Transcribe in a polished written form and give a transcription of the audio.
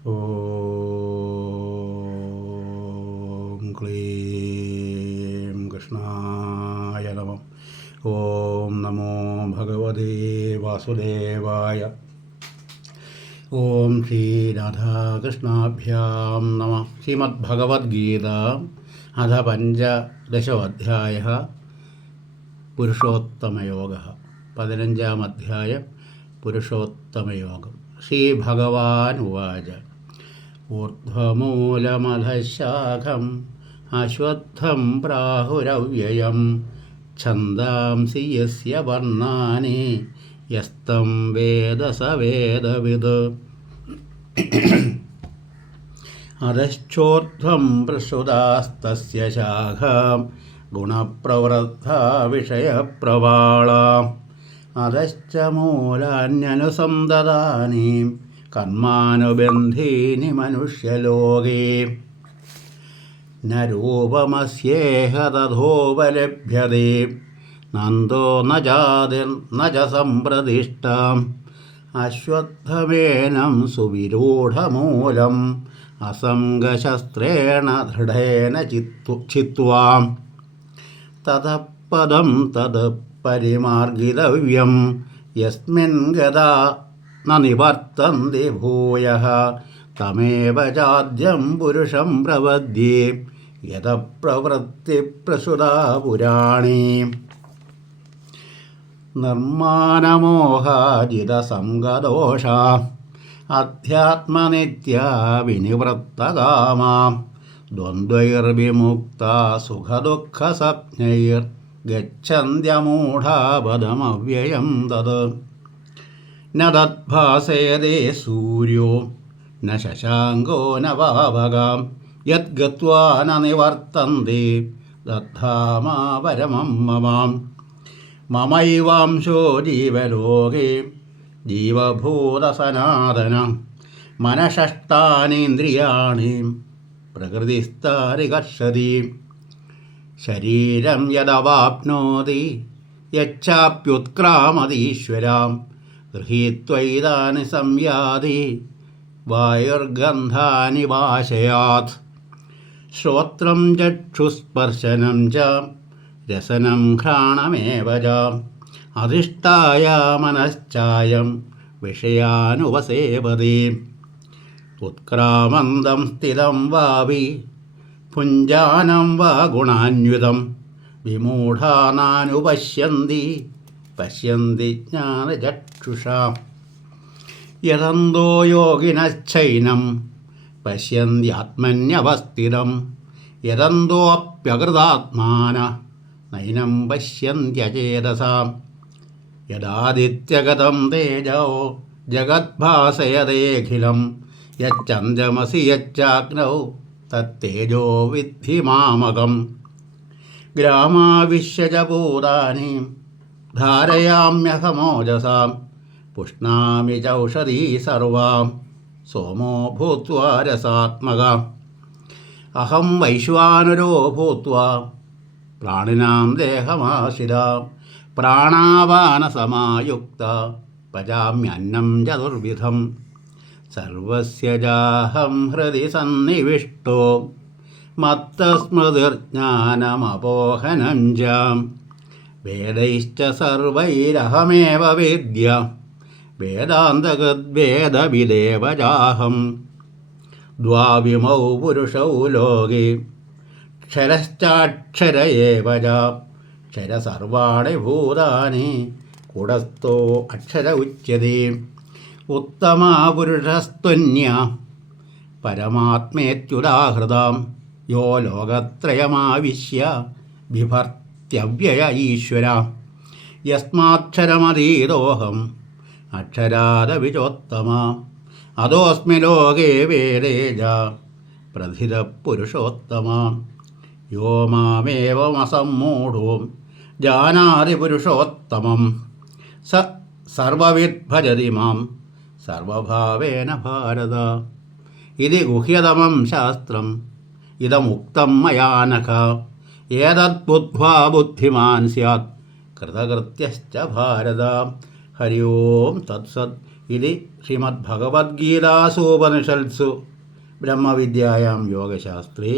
ഓം ക്ലീം കൃഷ്ണായ നമഃ. ഓം നമോ ഭഗവതേ വാസുദേവായ. ഓം ശ്രീരാധാകൃഷ്ണാഭ്യാം നമഃ. ശ്രീമദ്ഭഗവത്ഗീത അഥ പഞ്ചദശോऽധ്യായः പുരുഷോത്തമയോഗः. 15-ാം അധ്യായം പുരുഷോത്തമയോഗം. ശ്രീഭഗവാൻ ഉവാച. ഊർധ്വമൂലമധഃശാഖം അശ്വത്ഥം പ്രാഹുരവ്യയം ഛന്ദാംസി യസ്യ വർണ്ണാനി യസ്തം വേദ സ വേദവിദ്. അധശ്ചോർധ്വം പ്രസൃതാസ്തസ്യ ശാഖാം ഗുണപ്രവൃദ്ധാ വിഷയപ്രവാളാം അധശ്ച മൂലാന്യനുസന്തതാനി കർമാനുബന്ധീനി മനുഷ്യലോകേ. ന രൂപമസ്യേഹ തഥോപലഭ്യതേ നന്ദോ ന ജാതിർന ച സംപ്രതിഷ്ഠാം അശ്വത്ഥമേനം സുവിരൂഢമൂലം അസംഗശസ്ത്രേണ ദൃഢേന ചിത്വാം തതഃ പദം തത് പരിമാർഗിതവ്യം യസ്മിൻ ഗതാ ന നിവർത്തന്തി ഭൂയഃ തമേവ ചാദ്യം പുരുഷം പ്രപദ്യേ യത പ്രവൃത്തി പ്രസുതാ പുരാണേ. നിർമ്മാനമോഹാജിതസംഗദോഷാ അധ്യാത്മനിത്യാ വിനിവൃത്തകാമാ ദ്വന്ദ്വൈർവിമുക്താ സുഖദുഃഖസപ്നൈർഗച്ഛന്ത്യമൂഢാ പദമവ്യയം തത്. ന തദ്ഭാസയതേ സൂര്യോ ന ശശാങ്കോ ന പാവകം യദ്ഗത്വാ ന നിവർത്തന്തി തദ്ധാമാ പരമം മമ. മമൈവാംശോ ജീവലോകേ ജീവഭൂതസനാതന മനഃഷഷ്ടാനീന്ദ്രിയാണി പ്രകൃതിസ്ഥാനി കർഷതി. ശരീരം യദവാപ്നോതി യച്ഛാപ്യുത്ക്രാമതീശ്വരാം ഗൃഹീത്വൈതാനി സംയാതി വായുർഗന്ധാനി വാശയാത്. ശ്രോത്രം ചക്ഷുസ്പർശനം ച രസനം ഘ്രാണമേവ ച അധിഷ്ഠായ മനശ്ചായം വിഷയാനുപസേവതി. ഉത്ക്രാമന്തം സ്ഥിതം വാവി ഭുഞ്ജാനം വാ ഗുണാന്വിതം വിമൂഢാനാനുപശ്യന്തി പശ്യന്തി ജ്ഞാനചക്ഷുഷാ. യതന്തോ യോഗിനശ്ചൈനം പശ്യന്ത്യാത്മന്യവസ്ഥിതം യതന്തോऽപ്യകൃതാത്മാന നൈനം പശ്യന്ത്യചേതസാം. യദാദിത്യഗതം തേജോ ജഗദ്ഭാസയതേഖിലം യച്ചന്ദ്രമസി യച്ചാഗ്നൗ തത്തേജോ വിദ്ധി മാമകം. ഗ്രാമാവിശ്യ ച ഭൂതാനി ധാരയാമ്യഹമോജസാം പുഷ്ണാമി ചൗഷധീ സർവാം സോമോ ഭൂത്വാ രസാത്മകാ. അഹം വൈശ്വാനരോ ഭൂത്വാ പ്രാണിനാം ദേഹമാശ്രിതാം പ്രാണാപാനസമായുക്ത പചാമ്യന്നം ചതുർവിധം. സർവസ്യ ചാഹം ഹൃദി സന്നിവിഷ്ടോ മത്തസ്മൃതിർജ്ഞാനമപോഹനം ച വേദൈശ്ച സർവൈരഹമേവ വേദ്യ വേദാന്തകൃദ്വേദവിദേവ ചാഹം. ദ്വാവിമൗ പുരുഷൗ ലോകേ ക്ഷരശ്ചാക്ഷര ഏവ ച ക്ഷര സർവാണി ഭൂതാനി കൂടസ്ഥോ അക്ഷര ഉച്യത്തെ. ഉത്തമാ പുരുഷസ്ത്വന്യ പരമാത്മേത്യുദാഹൃതാം യോ ലോകത്രയമാവിശ്യ ബിഭർത്യവ്യയ ഈശ്വര. യസ്മാക്ഷരമതീതോഹം അക്ഷരാദവിചോത്തമ അതോസ്മി ലോകേ വേദേ ച പ്രഥിത പുരുഷോത്തമ. യോ മാമേവമസമ്മൂഢോ ജാനാതി പുരുഷോത്തമം സ സർവവിദ് ഭജതി മാം സർവഭാവേന ഭാരത. ഇതി ഗുഹ്യതമം ശാസ്ത്രം ഇദമുക്തം മയാ നഖ ഏതദ്ബുദ്ധ്വാ ബുദ്ധിമാൻ സ്യാത് കൃതകൃത്യശ്ച ഭാരത. ഹരി ഓം തത്സത്. ഇത് ശ്രീമദ്ഭഗവത്ഗീതാസു ഉപനിഷത്സു ബ്രഹ്മവിദ്യായാം യോഗശാസ്ത്രേ